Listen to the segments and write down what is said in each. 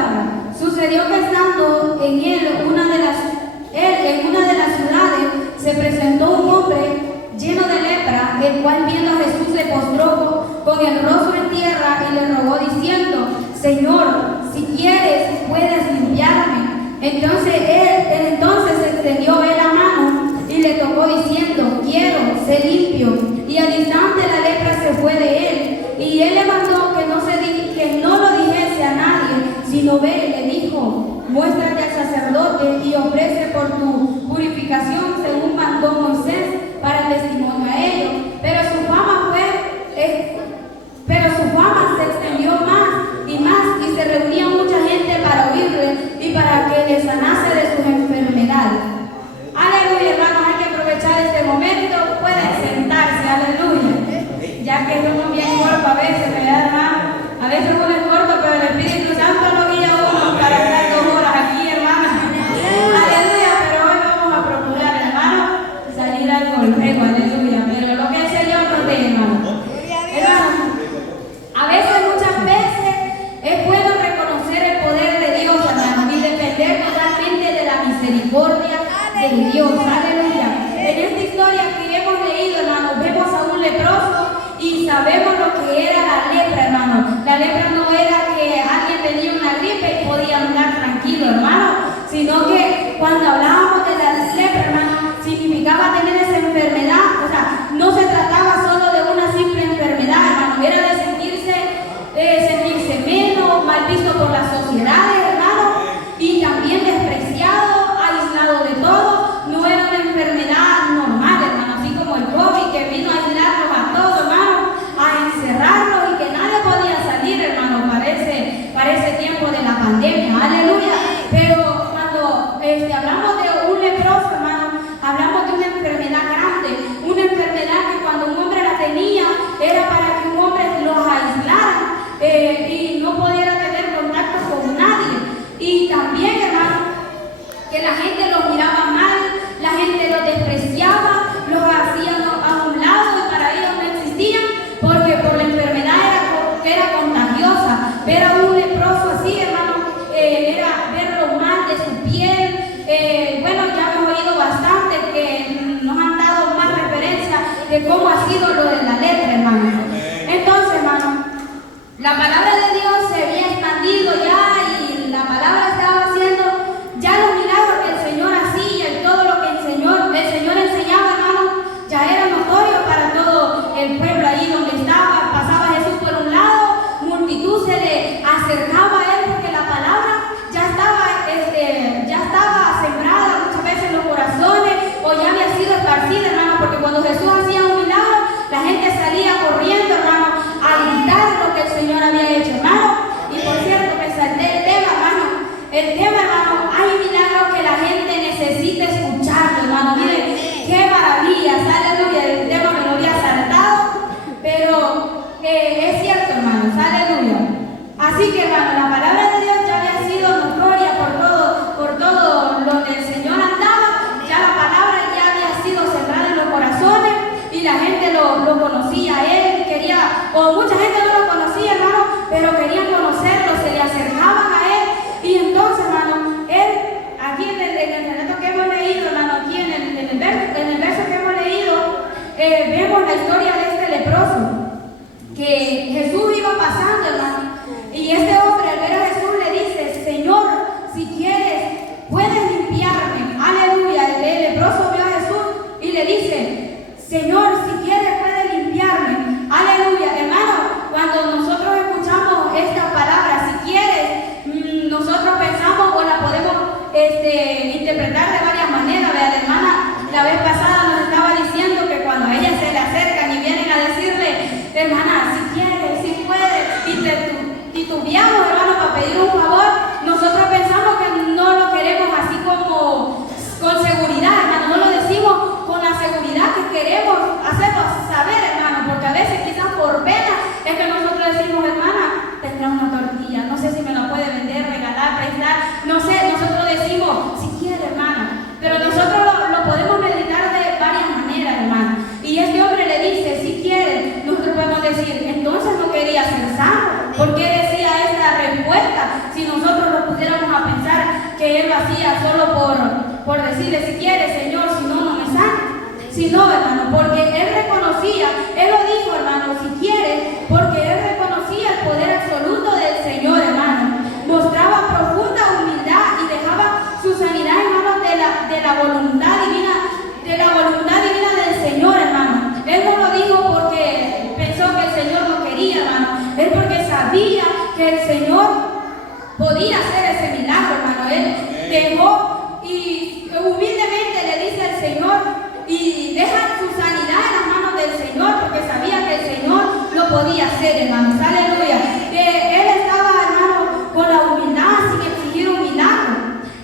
palabra. Sucedió que estando en una de las ciudades, se presentó un hombre lleno de lepra, el cual viendo a Jesús se postró con el rostro en tierra y le rogó diciendo: Señor, si quieres, puedes limpiarme. Entonces extendió él la mano y le tocó diciendo: quiero, sé limpio. Y al instante la lepra se fue de él. Y él le mandó que no lo dijese a nadie, sino ve, le dijo: muéstrate al sacerdote y ofrece por tu purificación según mandó Moisés, para el testimonio a ellos. Pero su fama se extendió más, y se reunía mucha gente para oírle y para que le sanase de sus enfermedades. Aleluya, hermanos, hay que aprovechar este momento. Pueden sentarse, aleluya. Ya que somos bien cortos a veces, ¿verdad, hermano? A veces uno es corto, pero el Espíritu Santo lo guía a uno para estar 2 horas aquí, hermano. Aleluya, pero hoy vamos a procurar, hermano, salir al golpeo, aleluya. Pero lo que el Señor nos dé, hermano. Hermano, a veces, muchas veces, es bueno reconocer el poder de Dios, hermano, y depender totalmente de la misericordia de Dios, aleluya. En esta historia que hemos leído, hermano, vemos a un leproso y sabemos lo que era la lepra, hermano. La lepra no era que alguien tenía una gripe y podía andar tranquilo, hermano, sino que cuando hablábamos de la lepra, hermano, significaba tener esa enfermedad. O sea, no se trataba solo de una simple enfermedad, hermano, era de sentirse menos, mal visto por las sociedades, hermano, y también despreciado, aislado de todo. No era una enfermedad normal, hermano, así como el COVID, que vino a aislarnos a todos, hermano, a encerrarnos y que nadie podía salir, hermano, para ese tiempo de la pandemia, aleluya. Pero cuando hablamos de un leproso, hermano, hablamos de una enfermedad grande, una enfermedad que cuando un hombre la tenía era para que un hombre los aislara y no pudiera tener contacto con nadie. Y también, hermano, que la gente los miraba mal, la gente los despreciaba, los hacía a un lado y para ellos no existían, porque por la enfermedad era contagiosa. Ver a un leproso así, hermano, era verlo mal de su piel. Bueno, ya hemos oído bastante que nos han dado más referencia de cómo ha sido lo de la lepra, hermano. Entonces, hermano, la palabra de Dios se había expandido ya y la palabra estaba haciendo ya los milagros que el Señor hacía y todo lo que el Señor enseñaba, hermano, ya era notorio para todo el pueblo ahí donde estaba. Pasaba Jesús por un lado, multitud se le acercaba a él porque la palabra ya estaba sembrada muchas veces en los corazones o ya había sido esparcida, hermano, porque cuando Jesús hacía un milagro, la gente salía corriendo, hermano, a gritar lo que el Señor había hecho, hermano. Y por cierto, me salté el tema, hermano, hay milagros que la gente necesita escucharlo, hermano. Miren, qué maravillas, aleluya. El tema me lo había saltado, pero es cierto, hermanos, aleluya. Así que, hermano, la palabra de Dios ya había sido notoria por todo donde el Señor andaba. Ya la palabra ya había sido sembrada en los corazones y la gente lo conocía a él, o mucha gente no lo conocía, hermano, pero querían conocerlo, se le acercaban a él. Y entonces, hermano, él, aquí en el relato que hemos leído, hermano, aquí en el verso que hemos leído, vemos la historia de este leproso, que Jesús iba pasando, hermano, y este hombre al ver a Jesús le dice: Señor, si quieres, puedes limpiarme, aleluya. El leproso vio a Jesús y le dice: Señor, si quieres, puedes limpiarme, aleluya. Hermano, cuando nosotros escuchamos esta palabra, si quieres, nosotros pensamos o la podemos interpretar de varias maneras. La hermana la vez pasada nos estaba diciendo que cuando a ella se le acercan y vienen a decirle: hermana, si quieres, si puedes, y titubeamos, hermano, para pedir un favor, nosotros pensamos que no lo queremos así como con seguridad, hermano, no lo decimos con la seguridad que queremos hacerlo saber, hermano, porque a veces quizás por pena es que nosotros decimos: hermana, tendrá una tortilla, no sé si me la puede vender, regalar, prestar, no sé. Nosotros decimos: si quiere, hermana, pero nosotros lo podemos meditar de varias maneras, hermano. Y este hombre le dice: si quiere. Nosotros podemos decir: entonces no quería ser sano, ¿por qué decía esta respuesta si nosotros lo pusiéramos a pensar que Él lo hacía solo por decirle, si quieres, Señor, si no, no me sanes. Si no, hermano, porque Él reconocía, Él lo dijo, hermano, si quieres, porque Él reconocía el poder absoluto del Señor, hermano. Mostraba profunda humildad y dejaba su sanidad en manos de la voluntad divina del Señor, hermano. Él no lo dijo porque pensó que el Señor lo quería, hermano. Él porque sabía que el Señor podía hacer ese milagro, hermano. Él dejó y humildemente le dice al Señor y deja su sanidad en las manos del Señor porque sabía que el Señor lo podía hacer, hermanos. Aleluya. Él estaba, hermano, con la humildad, sin exigir un milagro.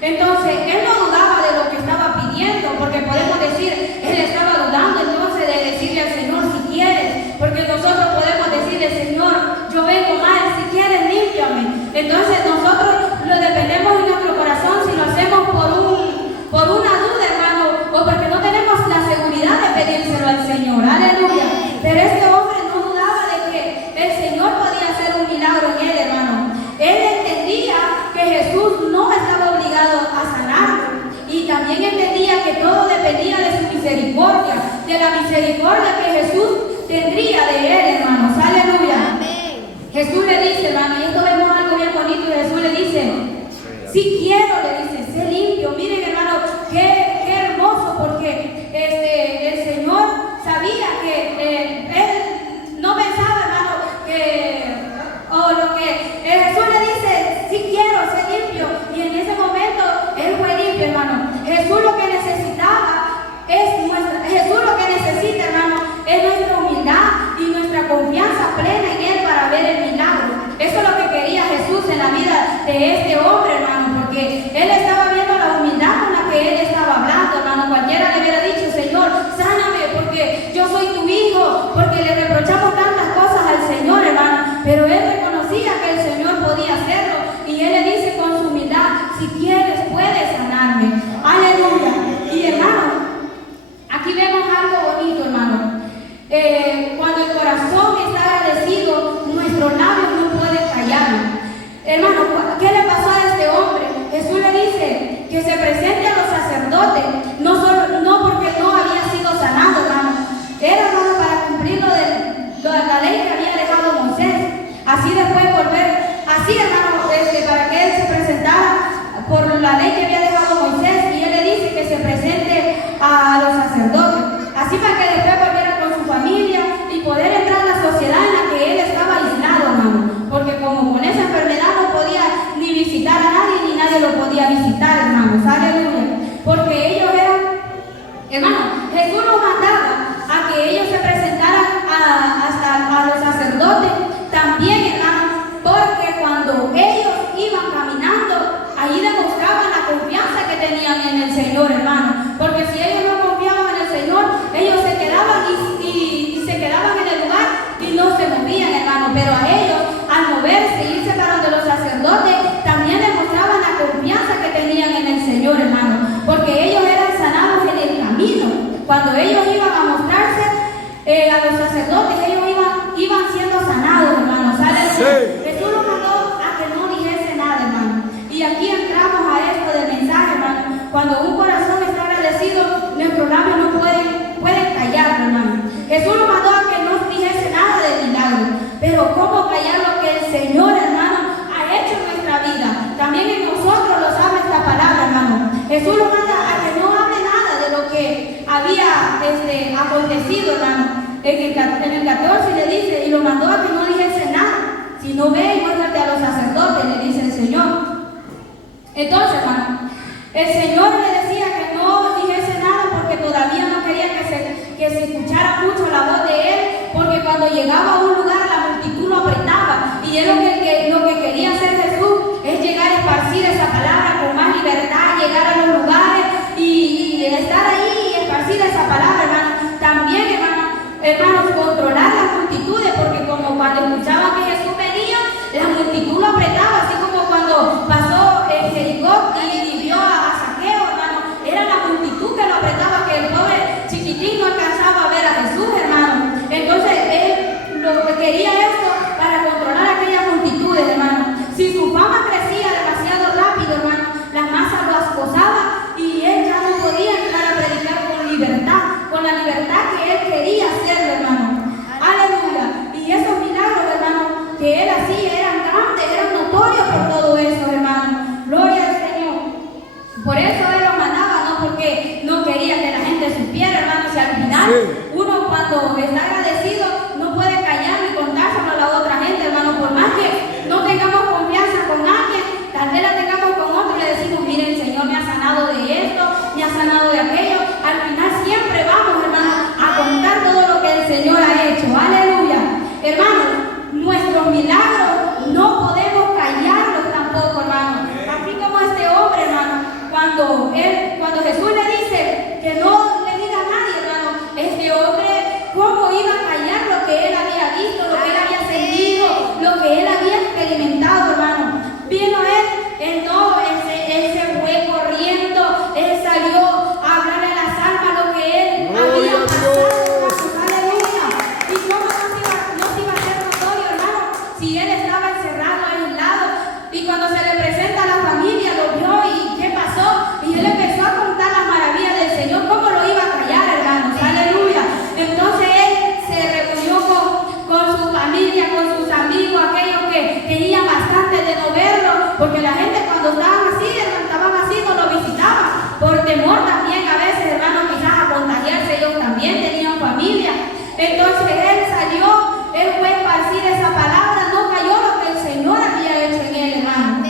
Entonces, él no dudaba de lo que estaba pidiendo, porque podemos decir, él estaba dudando entonces de decirle al Señor, si quieres, porque nosotros podemos decirle, Señor, yo vengo mal, si quieres, límpiame. Entonces, nosotros lo dependemos en nuestro corazón si lo hacemos por una duda, hermano, o porque no tenemos la seguridad de pedírselo al Señor. Aleluya. Pero este hombre no dudaba de que el Señor podía hacer un milagro en él, hermano. Él entendía que Jesús no estaba obligado a sanarlo y también entendía que todo dependía de su misericordia, de la misericordia que Jesús tendría de él, hermanos. Aleluya. Amén. Jesús le dice, hermano, y esto vemos algo bien bonito, y Jesús le dice, si quiero, le dice, sé limpio. Miren, hermano, qué hermoso, porque el Señor sabía que él no pensaba, hermano, Jesús le dice, si quiero, sé limpio, y en ese momento él fue limpio, hermano. Jesús lo que necesitaba Jesús lo que necesita, hermano, es nuestra humildad y nuestra confianza plena en Él para ver el milagro. Eso es lo que quería Jesús en la vida de este hombre, hermano, porque él estaba viendo la humildad con la que él estaba hablando, hermano. Cualquiera le hubiera dicho, Señor, sáname porque yo soy tu hijo, porque le reprochamos tantas cosas al Señor, hermano, pero él reconocía que el Señor podía hacerlo y él le dice con su humildad, si quieres puedes sanarme. Aleluya. Y hermano, aquí vemos algo bonito, hermano. Cuando el corazón está agradecido, nuestros labios no pueden callarlo. Hermano, ¿qué le pasó a este hombre? Jesús le dice que se presente a los sacerdotes, no porque no había sido sanado, hermano. Era, hermano, para cumplir la ley que había dejado Moisés. Así después hermano, para que él se presentara por la ley que había dejado Moisés, y él le dice que se presente a los sacerdotes. Así para que después volviera con su familia y poder entrar a la sociedad en la que él estaba aislado, hermano. Porque como con esa enfermedad no podía ni visitar a nadie, ni nadie lo podía visitar, hermanos. Aleluya. Porque ellos eran, hermano, Jesús los mandaba a que ellos se presentaran hasta a los sacerdotes también, hermano, porque cuando ellos iban caminando, ahí demostraban la confianza que tenían en el Señor, hermano. Porque si ellos no confiaban en el Señor, ellos se quedaban y se quedaban en el lugar y no se movían, hermano. Pero a ellos, al moverse y irse para donde los sacerdotes, también demostraban la confianza que tenían en el Señor, hermano. Porque ellos eran sanados en el camino. Cuando ellos iban a mostrarse a los sacerdotes, ellos iban siendo sanados, hermanos. Sí. Jesús los mandó a que no dijese nada, hermano. Y aquí entramos a esto del mensaje, hermano. Cuando un corazón está agradecido, nuestros labios no pueden callarlo, hermano. Jesús nos mandó a que no dijese nada del milagro. Pero ¿cómo callar lo que el Señor, hermano, ha hecho en nuestra vida? También en nosotros lo sabe esta palabra, hermano. Jesús nos manda a que no hable nada de lo que había acontecido, hermano. En el 14 le dice, y lo mandó a que no dijese nada, sino ve y muéstrate a los sacerdotes, le dice el Señor. Entonces, hermano, el Señor le decía que no dijese nada porque todavía no quería que se escuchara mucho la voz de él, porque cuando llegaba a un lugar la multitud lo apretaba, y él lo que quería hacer Jesús es llegar a esparcir esa palabra con más libertad, llegar a los lugares y estar ahí y esparcir esa palabra, hermano. También, hermanos, controlar las multitudes, porque como cuando escuchaban que Jesús venía, la multitud lo apretaba, así como cuando pasó en Jericó y vio a Saqueo, hermano, era la multitud que lo apretaba, que el pobre chiquitín no alcanzaba a ver a Jesús, hermano. Entonces él lo nuestros milagros no podemos callarlos tampoco, hermano. Así como este hombre, hermano, cuando Jesús le dice que no le diga a nadie, hermano, este hombre, ¿cómo iba a callar lo que él había visto, lo que él había sentido, lo que él había experimentado, hermano? Vino él se fue corriendo, él salió a hablarle a las almas lo que él había pasado, hermano. Aleluya. ¿Y cómo no se iba a hacer notorio, hermano? Si él estaba encerrado, aislado, y cuando se le presenta a la familia, lo vio y ¿qué pasó? Y él empezó a contar las maravillas del Señor. ¿Cómo lo iba a callar, hermanos? Aleluya. Entonces él se reunió con su familia, con sus amigos, aquellos que tenían bastante de no verlo, porque la gente cuando estaban así, no lo visitaban, por temor también a veces, hermanos, quizás a contagiarse. Ellos también tenían familia. Entonces él salió, él fue a esparcir esa palabra, no cayó lo que el Señor había hecho en él, hermano.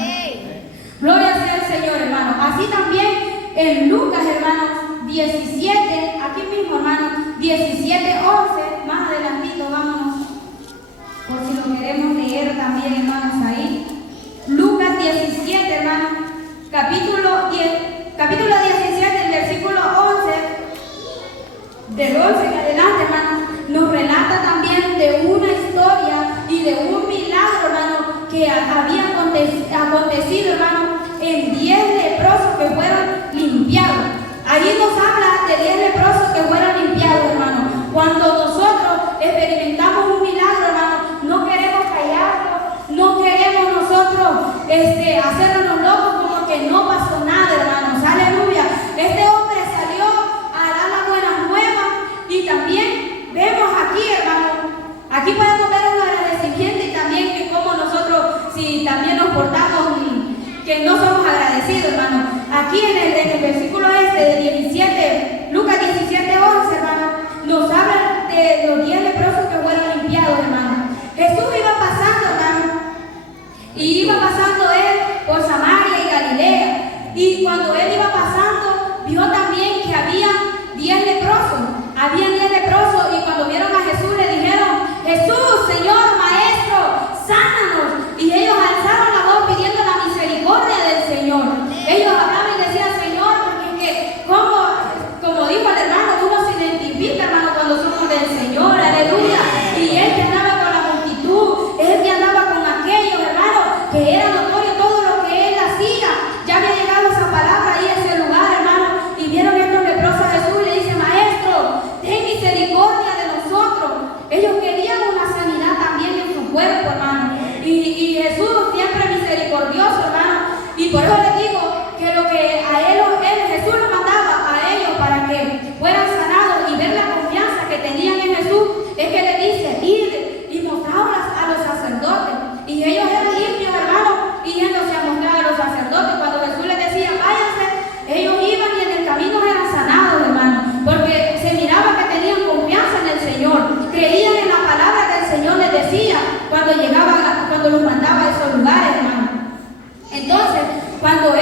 Gloria sea al Señor, hermano. Así también en Lucas, hermanos, 17, aquí mismo, hermanos, 17, 11, más adelantito, vámonos, por si lo queremos leer también, hermanos, ahí. Lucas 17, hermanos, capítulo 17, el versículo 11, del 11 en adelante, hermanos, nos relata también de una historia y de un milagro, hermano, que había acontecido, hermano, en 10 leprosos que fueron limpiados. Ahí nos habla de 10 leprosos que fueron limpiados, hermano. Cuando nosotros experimentamos un milagro, hermano, no queremos callarlo, no queremos nosotros hacernos locos como que no pasó nada, hermanos. Aleluya. Este hombre salió a dar las buenas nuevas y también vemos aquí, hermano, aquí podemos ver un agradecimiento y también que como nosotros, si también nos portamos que no somos agradecidos, hermano. Aquí en el versículo de 17, Lucas 17, 11, hermano, nos habla de los 10 leprosos que fueron limpiados, hermano. Jesús iba pasando, hermano, y iba pasando él por Samaria y Galilea. Y cuando él iba pasando, vio también que había 10 leprosos. Había 10 leprosos y cuando vieron a Jesús le dijeron: Jesús, Señor, Maestro, sánanos. Y ellos alzaron la voz pidiendo la misericordia del Señor. Ellos hablaban y decían: Señor, porque es que, como dijo el hermano, uno se identifica, hermano, cuando somos del Señor, aleluya. Y él que andaba con la multitud, él que andaba con aquellos, hermano, que era notorio todo lo que él hacía. Ya había llegado esa palabra ahí a ese lugar, hermano, y vieron estos leprosos a Jesús y le dice: Maestro, ten misericordia de nosotros. Ellos querían una sanidad también en su cuerpo, hermano. Y Jesús siempre misericordioso, hermano. Y por eso les digo que lo que Jesús los mandaba a ellos para que fueran sanados y ver la confianza que tenían en Jesús, es que le dice: id y mostraos a los sacerdotes. Y ellos eran limpios, hermano, y yéndose a mostrar a los sacerdotes. Cuando Jesús les decía: váyanse, ellos iban y en el camino eran sanados, hermano, porque se miraba que tenían confianza en el Señor, creían en la palabra que el Señor les decía cuando los mandaba a esos lugares, hermano. Entonces, cuando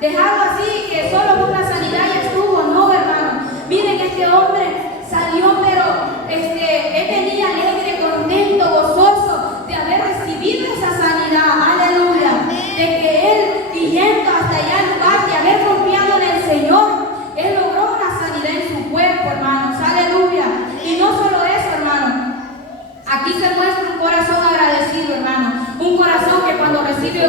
dejarlo así, que solo una sanidad ya estuvo. No, hermano. Miren, este hombre salió, pero él venía alegre, contento, gozoso de haber recibido esa sanidad. Aleluya. De que él, yendo hasta allá al lugar, de haber confiado en el Señor, él logró una sanidad en su cuerpo, hermanos. Aleluya. Y no solo eso, hermano. Aquí se muestra un corazón agradecido, hermano. Un corazón que cuando recibe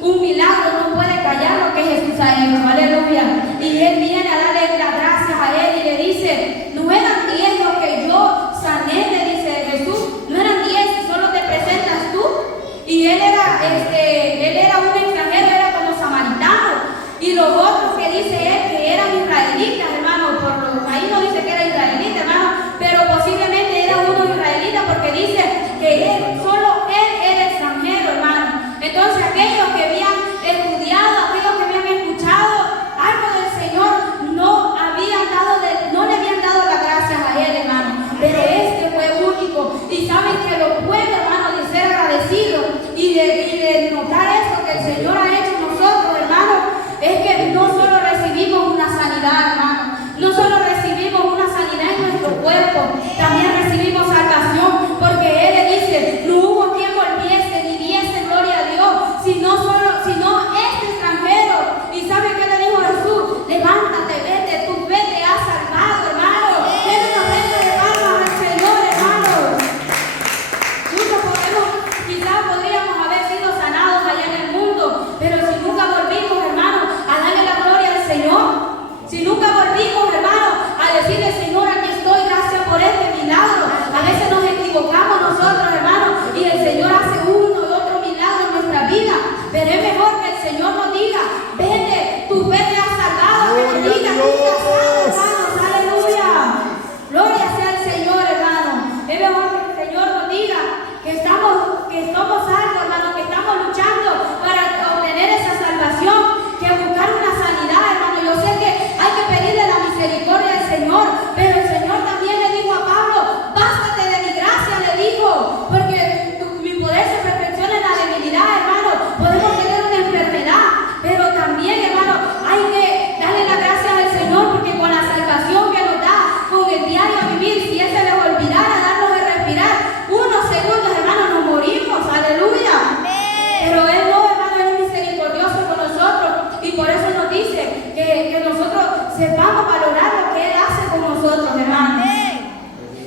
un milagro no puede callar lo que Jesús ha hecho. Aleluya. Y él viene a darle las gracias a él y le dice: no eran 10 los que yo sané, le dice Jesús. No eran 10 y solo te presentas tú. Y él era un extranjero, era como samaritano. Y los otros que dice él que eran israelitas, hermano, ahí no dice que era israelita, hermano, pero posiblemente era uno israelita porque dice que solo él era extranjero, hermano. Entonces aquellos que habían estudiado, aquellos que habían escuchado algo del Señor, no le habían dado las gracias a él, hermano. Pero este fue único. Y saben que lo bueno, hermano, de ser agradecido y de notar esto que el Señor ha hecho en nosotros, hermano, es que no solo recibimos una sanidad, hermano, no solo recibimos una sanidad en nuestro cuerpo, también recibimos salvación, porque Él le dice: no hubo quien volviese ni diese gloria a Dios, sino este extranjero. ¿Y sabe qué le dijo Jesús? Levántate, vete, tu fe te ha salvado, hermano. Denle una ofrenda de palmas al Señor, hermano. Quizás podríamos haber sido sanados allá en el mundo, pero si nunca volvimos, hermano, a darle la gloria al Señor, si nunca volvimos, hermano, a decirle: Señor, aquí estoy, gracias por este milagro. A veces nos equivocamos nosotros, hermano, y el Señor hace uno y otro milagro en nuestra vida, pero es mejor que el Señor nos diga: vete, tu fe te ha salvado, que nos diga que estás salvo, hermanos. Aleluya. Gloria sea al Señor, hermano. Es mejor que el Señor nos diga que somos salvos, hermano, que estamos luchando para obtener esa salvación, que buscar una sanidad, hermano. Yo sé que hay que pedirle la misericordia al Señor, pero el Señor también le dijo a Pablo: bástate de mi gracia, le dijo, porque mi poder se perfecciona en la debilidad, hermano. Podemos tener una enfermedad, pero también, hermano, hay que darle las gracias al Señor, porque con la salvación que nos da, con el diario vivir, si Él se les olvidara darnos de respirar unos segundos, hermano, nos morimos. Aleluya. Pero Él no, hermano, Él es misericordioso con nosotros, y por eso nos dice que nosotros sepamos valorar lo que Él hace con nosotros, hermano.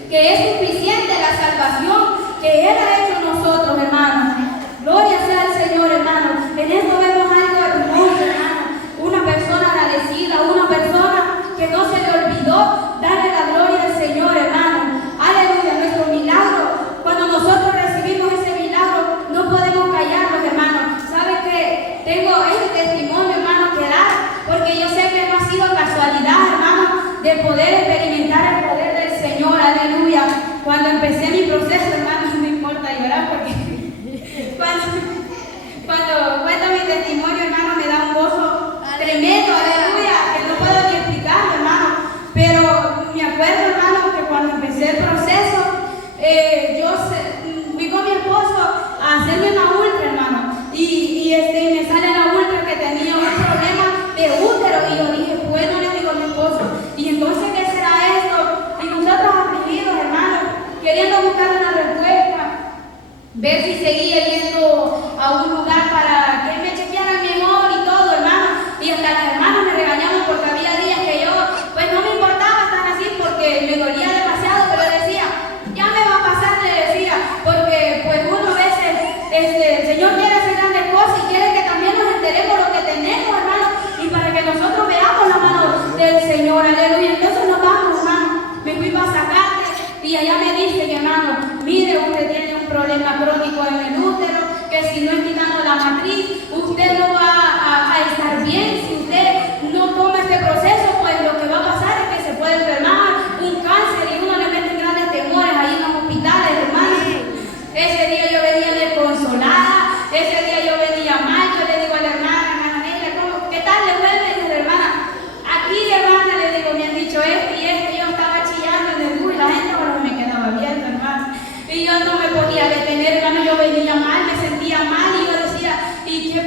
Que es suficiente la salvación que Él ha hecho en nosotros, hermano. Gloria sea al Señor, hermano. En esto vemos algo hermoso, hermano. Una persona agradecida, una persona que no se le olvidó darle la gloria al Señor, hermano. Aleluya. Nuestro milagro, cuando nosotros recibimos ese milagro, no podemos callarnos, hermano. ¿Sabe que tengo este testimonio, hermano, que dar? Porque yo sé que no ha sido casualidad, hermano, de poder experimentar el poder del Señor. Aleluya. Cuando empecé mi proceso, hermano, no me importa llorar, porque cuando cuento mi testimonio, hermano, me da un gozo tremendo, aleluya, que no puedo ni explicarlo, hermano. Pero me acuerdo, hermano, que cuando empecé el proceso, fui con mi esposo a hacerme una ultra, hermano, y me sale la ultra que tenía un problema de útero, y yo dije: bueno, le digo a mi esposo, y entonces, ¿qué será esto? Y nosotros afligidos, hermano, queriendo buscar una respuesta, ver si seguía yendo a un lugar para que me chequearan mejor y todo, hermano. Y hasta las hermanas me regañaban porque había días que yo, pues no me importaba estar así porque me dolía demasiado, pero decía: ya me va a pasar, le decía, porque pues uno a veces, el Señor quiere hacer grandes cosas y quiere que también nos enteremos lo que tenemos, hermano, y para que nosotros veamos la mano del Señor, aleluya. Entonces nos vamos, hermano. Me fui para sacarte y allá me dice que, hermano, mire, usted tiene un problema crónico en el útero, que si no es quitando la matriz, usted no va a estar bien. Si usted no toma este proceso, pues lo que va a pasar es que se puede enfermar, un cáncer, y uno le mete grandes temores ahí en los hospitales, hermano. Ese día yo venía desconsolada, ese día yo venía mal. Yo le digo a la hermana Neila: ¿qué tal le vuelve? Y dice la hermana: aquí, hermana, le digo, me han dicho esto y esto. Yo estaba chillando en el bus y la gente ahora me quedaba viendo, hermano. Y yo no me podía detener, hermano. Yo venía mal, me sentía mal, y yo decía: ¿y qué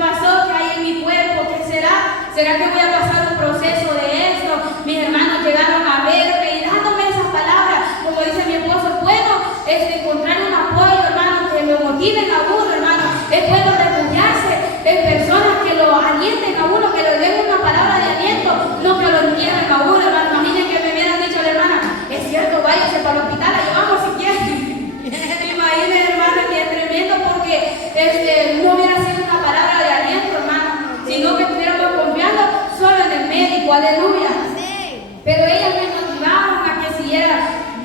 será que voy a pasar un proceso de esto? Mis hermanos llegaron a verme y dándome esas palabras, como dice mi esposo, bueno, encontrar un apoyo, hermano, que lo motiven a uno, hermano, es bueno refugiarse en personas que lo alienten a uno, que le den una palabra de aliento, no que lo entierren a uno, hermano. Imaginen que me hubieran dicho la hermana, es cierto, váyase para el hospital, la llevamos si quieren. Imaginen, hermano, que es tremendo porque no hubiera sido una palabra de aliento, hermano, sino que estuviéramos confiando solo en el médico, aleluya. Pero ellas me motivaron a que siguiera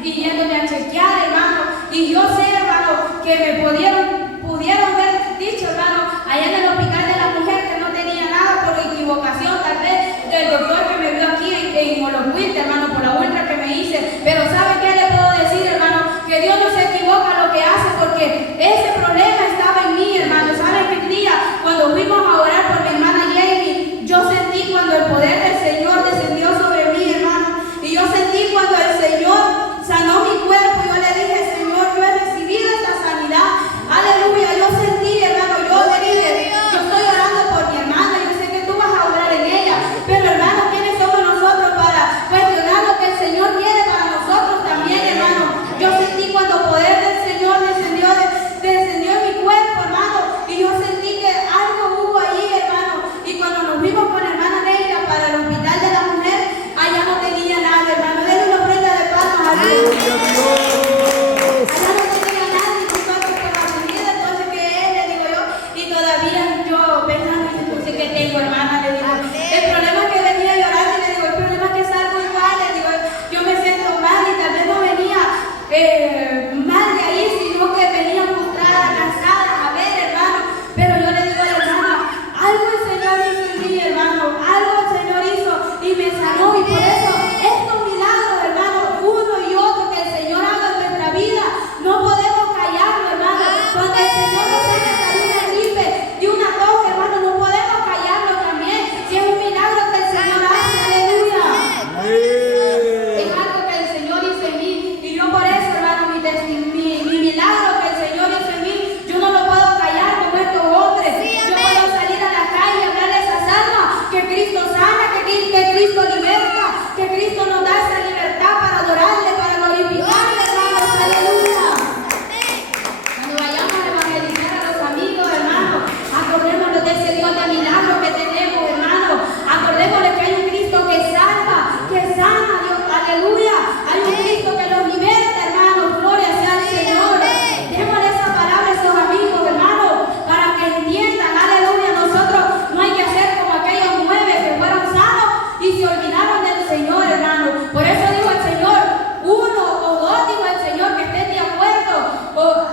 yéndome a chequear, hermano, y yo sé, hermano, que me pudieron haber dicho, hermano, allá en el hospital de la mujer que no tenía nada por equivocación, tal vez, del doctor que me vio aquí en Molocuite, hermano, por la ultra que me hice. Pero ¿sabe qué le puedo decir, hermano? Que Dios no se equivoca lo que hace, porque ese problema estaba en mí, hermano. ¿Sabe qué día? Cuando fuimos a orar por mi hermana Jamie, yo sentí cuando el poder del Señor descendió sobre mí, hermano. Y yo sentí cuando el Señor sanó mi cuerpo. Yo le dije, Señor, yo he recibido esta sanidad. Aleluya, yo sentí, hermano, yo le dije, yo estoy orando por mi hermana, yo sé que tú vas a orar en ella, pero hermano, ¿quiénes somos nosotros para cuestionar lo que el Señor quiere para nosotros también, hermano? Yo sentí cuando el poder del Señor descendió en mi cuerpo, hermano, y yo sentí que algo hubo allí, hermano, y cuando nos vimos con la hermana Neira para el hospital de la mujer, allá no tenía nada, hermano. Denle una ofrenda de palmas a Dios. Hermana, le digo, el problema es que venía llorando y le digo, el problema es que salgo igual, le digo, yo me siento mal y tal vez no venía mal de ahí, sino que venía frustrada, cansada, a ver, hermano, pero yo le digo a la hermana, algo el Señor hizo en mí, hermano, algo el Señor hizo y me sanó, y por eso estos milagros, hermano, uno y otro que el Señor haga en nuestra vida, no podemos callarlo, hermano. Cuando el Señor nos saca de una gripe, de una tos, hermano, no podemos callarlo también, si es un milagro que el Señor hace, aleluya. Es algo que el Señor hizo en mí, y yo por eso, hermano, mi milagro que el Señor hizo en mí, yo no lo puedo callar como estos hombres. Yo puedo salir a la calle y hablar de esas almas, que Cristo sana, que Cristo liberta, que Cristo nos da esa libertad para adorarle, para glorificarle, hermanos, aleluya. Cuando vayamos a evangelizar a los amigos, hermanos, acordémonos de ese Dios de milagros que tenemos, hermano. Acordémonos que hay un Cristo que salva, que sana, Dios, aleluya. Hay un Cristo que los liberta, hermano, gloria sea al Señor. Démosle esa palabra a esos amigos, hermano, para que entiendan, aleluya. Nosotros no hay que hacer como aquellos 9 que fueron sanos y se olvidaron del Señor, hermano. Por eso dijo el Señor, 1 o 2, dijo el Señor, que estén de acuerdo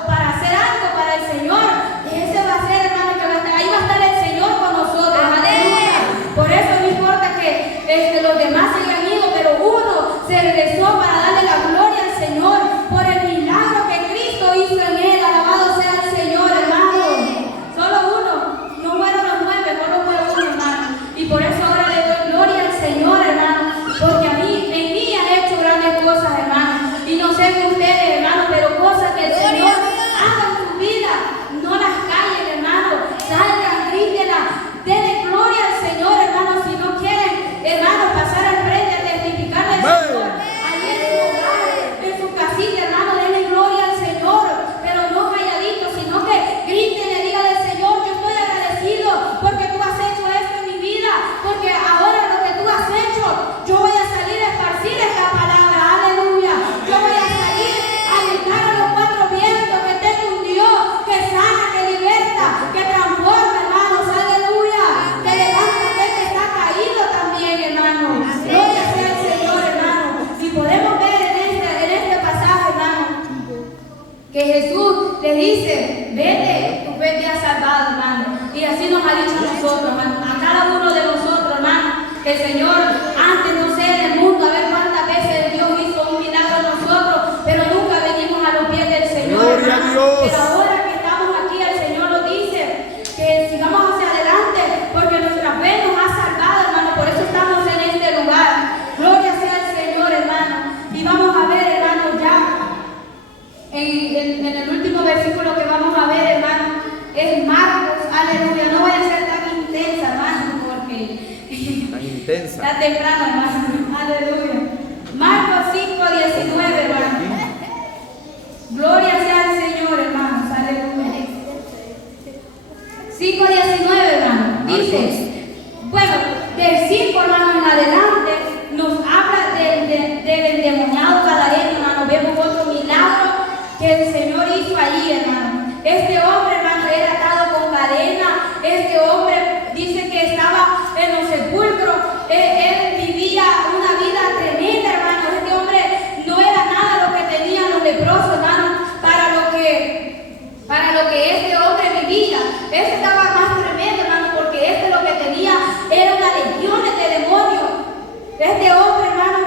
para hacer algo para el Señor. Ese va a ser, hermano, que ahí va a estar el Señor con nosotros, aleluya. Por eso no importa que los demás se hayan ido, pero uno se regresó para darle la gloria al Señor por el milagro que Cristo hizo en él. Alabado sea el Señor, hermano. Solo uno, no fueron los 9, solo fue uno, hermano. Y por eso ahora le doy gloria al Señor, hermano, porque en mí han hecho grandes cosas, hermano. Y no sé de ustedes, hermano, pero cosas que el Señor haga en su vida, no las callen, hermano. Salgan, grítenla, denle gloria al Señor, hermano. Si no quieren, hermano, pasar al frente a testificar del Señor, allí en su hogar, en su casita, hermano, denle gloria al Señor, pero no calladitos, sino que griten y digan al Señor, yo estoy agradecido porque tú has hecho esto en mi vida, porque ahora lo que tú has hecho, yo voy a salir a esparcir esta palabra, aleluya. Yo voy a salir a gritar a los 4 vientos que tengo un Dios que sana, que liberta, que transforma, hermanos, aleluya, que levanta a aquel que está caído también, hermano. Gloria sea al Señor, hermano. Si podemos ver en este pasaje, hermano, que Jesús le dice, vete, tu fe te ha salvado, hermano. Y así nos ha dicho a nosotros, hermano, a cada uno de nosotros, hermano, que el Señor, antes no sé en el mundo, a ver cuántas veces Dios hizo un milagro a nosotros, pero nunca venimos a los pies del Señor, Gloria a hermano. Dios. Pero ahora que estamos aquí, el Señor nos dice que sigamos hacia adelante, porque nuestra fe nos ha salvado, hermano. Por eso estamos en este lugar. Gloria sea al Señor, hermano. Y vamos a ver, hermano, ya en el último versículo que vamos a ver, hermano, es Marcos, aleluya. No voy a ser tan intensa, hermano, porque Tan intensa. Está temprano, hermano. Aleluya. Marcos 5:19, hermano. Gloria sea al Señor, hermanos. Aleluya. 5:19, hermano. Dice, bueno, del 5, hermano, en adelante, nos habla del endemoniado gadareno, hermano. Vemos otro milagro que el Señor hizo allí, hermano. Este hombre, hermano, era atado con cadena. Este hombre dice que estaba en los sepulcros. Él vivía una vida tremenda, hermano. Este hombre no era nada lo que tenían los leprosos, hermano, para lo que este hombre vivía. Este estaba más tremendo, hermano, porque este lo que tenía era una legión de demonios. Este hombre, hermano,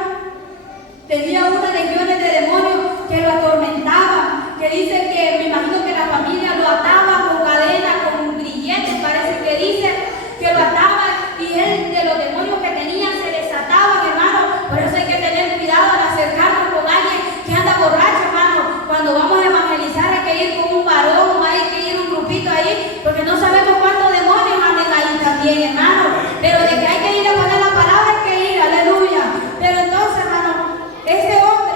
tenía unas legiones de demonios que lo atormentaban, que dicen que, me imagino que la familia lo ataba con cadenas, con grilletes, parece que dice que lo ataban, y él de los demonios que tenía se desataban, hermano. Por eso hay que tener cuidado al acercarnos con alguien que anda borracho, hermano. Cuando vamos a evangelizar hay que ir con un varón, hay que ir un grupito ahí, porque no sabemos cuántos demonios anden ahí también, hermano. Pero de que hay que ir a poner la palabra, hay que ir, aleluya. Pero entonces, hermano, este hombre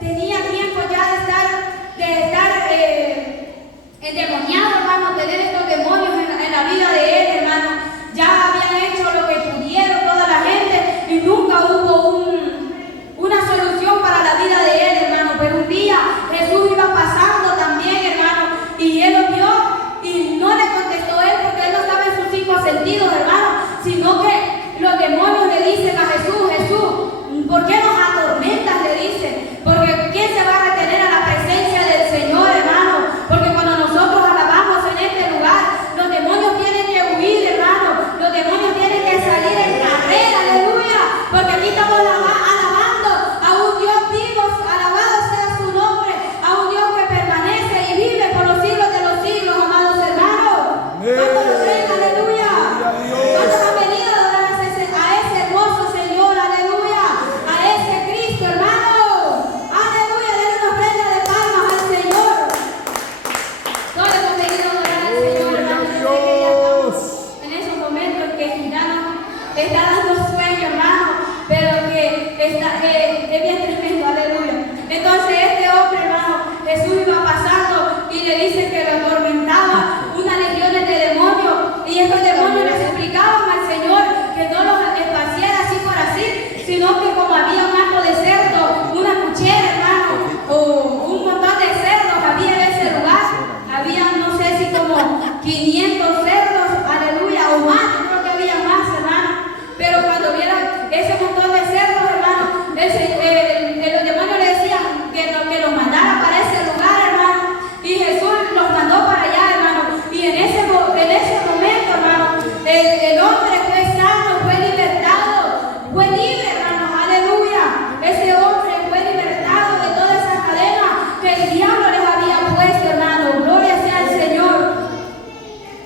tenía tiempo ya de estar endemoniado, hermano, tener estos demonios en la vida de él, hermano. Ya habían hecho lo que pudieron toda la gente y nunca hubo una solución para la vida de él, hermano. Pero un día Jesús iba pasando también, hermano, y él lo vio y no le contestó él porque él no estaba en sus 5 sentidos, hermano, sino que los demonios le dicen a Jesús, Jesús, ¿por qué nos atormentas? Le dicen, porque ¿quién se va a retener a la presencia del Señor, hermano? Porque cuando nosotros alabamos en este lugar, los demonios tienen que huir, hermano. Los demonios tienen que salir en carrera, aleluya. Porque aquí estamos alabando a un Dios vivo, alabado sea su nombre, a un Dios que permanece y vive por los siglos de los siglos, amados hermanos. ¿Cuántos lo creen? Aleluya. ¿Cuántos han venido a adorar a ese hermoso Señor? Aleluya. A ese Cristo, hermano. Aleluya. Denle una ofrenda de palmas al Señor. Todos hemos venido a adorar al Señor, hermano. En esos momentos que ya nos está dando sueño, hermano, pero que es bien tremendo, aleluya. Entonces este hombre, hermano, Jesús iba pasando y le dice que lo atormentaba unas legiones de demonios, y estos demonios les explicaban al Señor que no los esparciera así por así, sino que como había un hato de cerdo, una cuchera, hermano, o un montón de cerdos había en ese lugar, había no sé si como 500 cerdos, aleluya, o más, yo creo que había más, hermano. Pero cuando vieron ese montón de cerdos, hermano, los demonios le decían que los mandara para ese lugar, hermano, y Jesús los mandó para allá, hermano. Y en ese momento, hermano, el hombre fue sano, fue libertado, fue libre, hermano, aleluya. Ese hombre fue libertado de toda esa cadena que el diablo les había puesto, hermano. Gloria sea al Señor.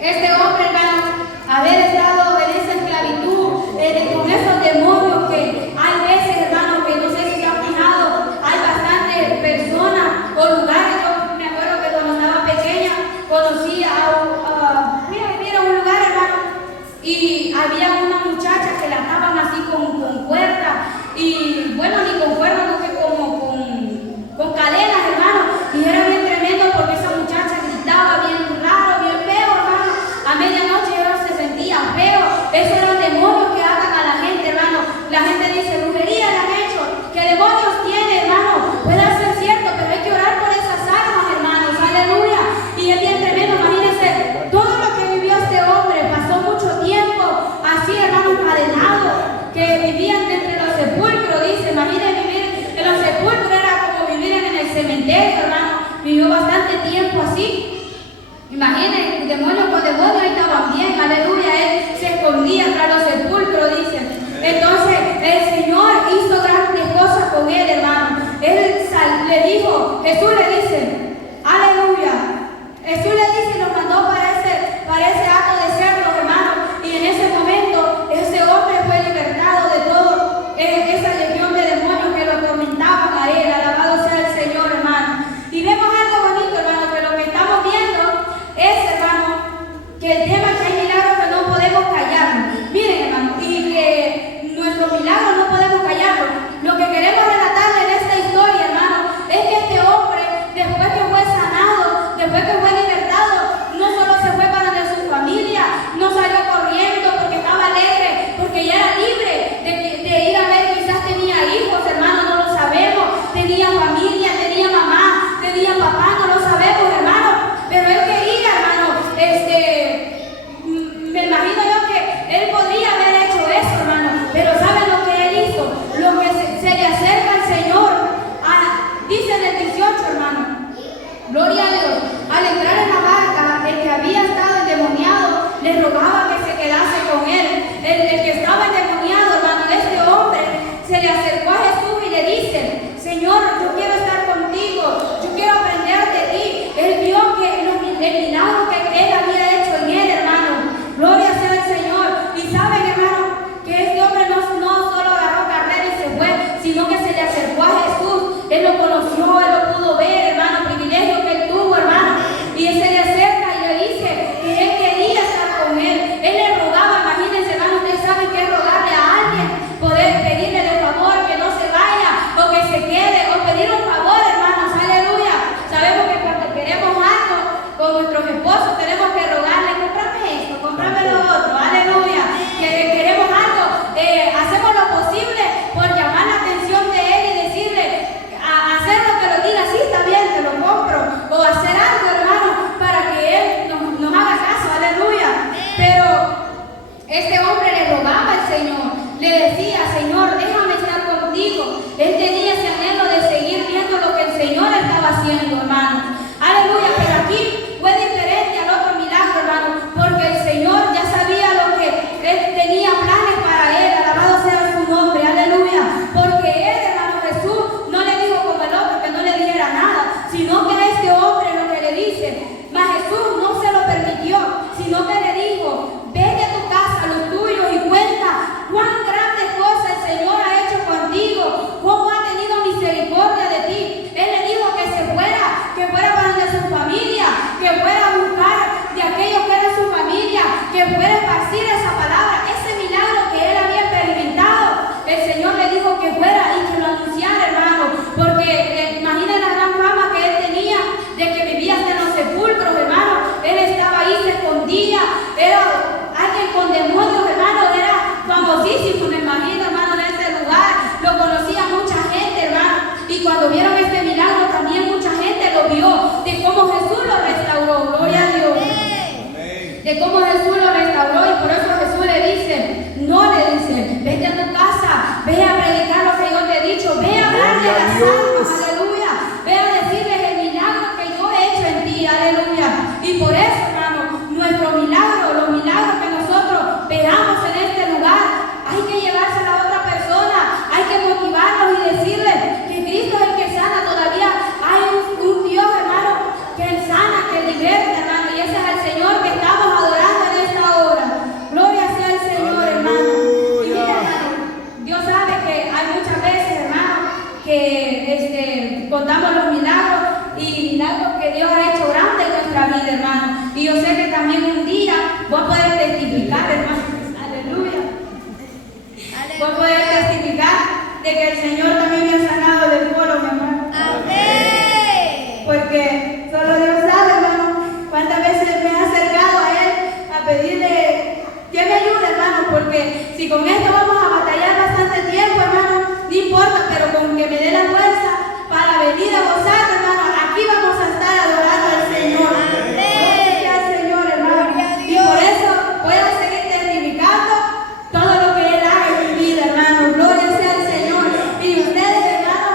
Este hombre, hermano, haber estado en esa esclavitud, con esos demonios que hay veces, hermano, que no sé si se han fijado, hay bastantes personas o lugares. Yo me acuerdo que cuando estaba pequeña conocí mira un lugar, hermano, y había una muchacha que la ataban así con cuerda, y bueno, ni con cuerda, no que como con cadenas, hermano, y era bien tremendo porque esa muchacha gritaba bien raro, bien feo, hermano. A medianoche ella se sentía feo. Esos eran demonios que atan a la gente, hermano. La gente dice, brujería le han hecho. ¿Qué demonios tiene, hermano? Puede ser cierto, pero hay que orar por esas almas, hermanos. Aleluya. Y es bien tremendo, imagínense, todo lo que vivió este hombre, pasó mucho tiempo así, hermano, encadenado, que vivían entre los sepulcros, dice. Imagínense vivir en los sepulcros, era como vivir en el cementerio, hermano. Vivió bastante tiempo así. Imaginen, demonios con demonios ahí estaban bien, aleluya. Él se escondía tras los sepulcros, dicen. Entonces el Señor hizo grandes cosas con él, hermano. Él le dijo, Jesús le dice, aleluya. Jesús le dice y lo mandó para ese acto de cerdos, hermano. Y en ese momento ese hombre fue libertado de todo esa legión de demonios que lo atormentaban a él. Alabado sea el Señor, hermano. Y vemos algo bonito, hermano, que lo que estamos viendo es, hermano, que el tema que hay milagros que no podemos callarnos. Miren, hermano, y que decía, Señor, déjame estar contigo. Él tenía ese anhelo de seguir viendo lo que el Señor estaba haciendo, hermanos. Aleluya, pero aquí fue diferente al otro milagro, hermano, porque el Señor ya sabía lo que Él tenía planes para él. Alabado sea su nombre, aleluya. Porque él, hermano Jesús, no le dijo como el otro que no le dijera nada, sino que a este hombre lo que le dice, mas Jesús no se lo permitió, sino que le dijo, vete a tu casa, a los tuyos, y cuenta cuán grandes cosas el Señor ha hecho contigo, cómo ha tenido misericordia de ti. Él le dijo que se fuera, que fuera para donde su familia, que fuera a buscar de aquello que era su familia, que fuera a esparcir esa palabra, ese milagro que él había experimentado. El Señor le dijo que fuera y que lo anunciara, hermano, porque imaginen la gran fama que él tenía de que vivía hasta en los sepulcros, hermano. Él estaba ahí, se escondía, era alguien con demonios, hermano, era famosísimo, me imagino, hermano, en ese lugar. Lo conocía mucha gente, hermano. Y cuando vieron este milagro, también mucha gente lo vio, de cómo Jesús lo restauró, gloria a Dios. De cómo Jesús lo restauró, y por eso Jesús le dice, no le dice, vete a tu casa, ve a predicar lo que yo te he dicho, ve a hablar de las almas, aleluya, ve a decirles el milagro que yo he hecho en ti, aleluya. Y por eso, hermano, nuestro milagro, los milagros que nosotros veamos en este lugar, hay que llevarse a la otra persona, hay que motivarlos y decirles que Cristo es el que sana. Todavía hay un Dios, hermano, que Él sana, que liberta, hermano, y ese es el Señor que estamos adorando en esta hora. Gloria sea al Señor, hermano. Y mira, hermano, Dios sabe que hay muchas veces, hermano, que contamos los milagros y milagros que Dios ha hecho grandes en nuestra vida, hermano. Y yo sé que también un día voy a poder testificar, hermano. Aleluya. Voy a poder testificar de que el Señor también me ha sanado del polo, mi hermano. Amén. Porque solo Dios sabe, hermano, cuántas veces me he acercado a Él a pedirle que me ayude, hermano, porque si con esto vamos a batallar bastante tiempo, hermano, no importa, pero con que me dé la fuerza para venir a gozar, hermano, aquí vamos a estar adorando al Señor. Gloria al Señor, hermano. Y por eso voy a seguir testificando todo lo que Él haga en mi vida, hermano. Gloria sea al Señor. Y ustedes, hermano,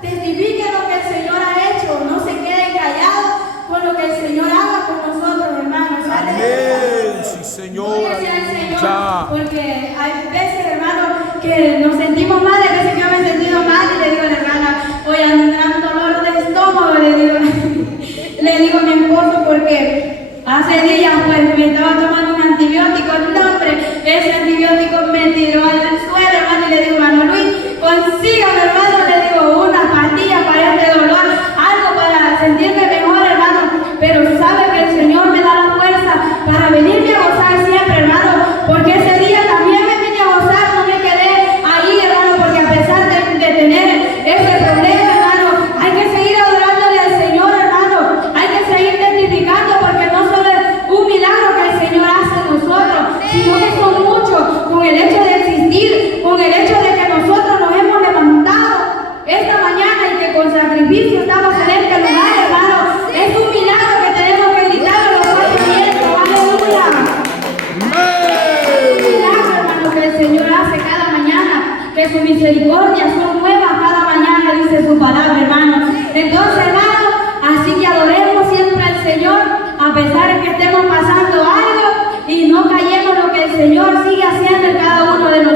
testifiquen lo que el Señor ha hecho. No se queden callados con lo que el Señor haga con nosotros, hermanos. Amén. Sí, Señor. Gloria sea al Señor. Porque hay veces, hermano, que nos sentimos mal. Hay veces que yo me he sentido mal y le digo a la hermana, oye, ando un dolor de estómago, le digo a mi esposo, porque hace días pues me estaba tomando un antibiótico. No, hombre, ese antibiótico me tiró al suelo, hermano, y le digo, hermano Luis, consígame, hermano, le digo, una pastilla para este dolor, algo para sentirme mejor, hermano. Pero sabe que el Señor me da la fuerza para venirme a gozar siempre, hermano, porque ese día también me vine a gozar, no me quedé ahí, hermano, porque a pesar de tener ese problema, hermano, hay que seguir adorándole al Señor, hermano, hay que seguir testificando, porque no solo es un milagro que el Señor hace en nosotros, sino que son muchos, con el hecho de existir, con el hecho de que nosotros nos hemos levantado esta mañana y que con sacrificio estamos en este lugar, hermano. Es un milagro que tenemos que gritar a los cuatro vientos. Aleluya. Es un milagro, hermano, que el Señor hace cada mañana, que sus misericordias son nuevas cada mañana, dice su palabra, hermano. Entonces, hermano, así que adoremos siempre al Señor, a pesar de que estemos pasando algo, y no callemos lo que el Señor sigue haciendo en cada uno de nosotros.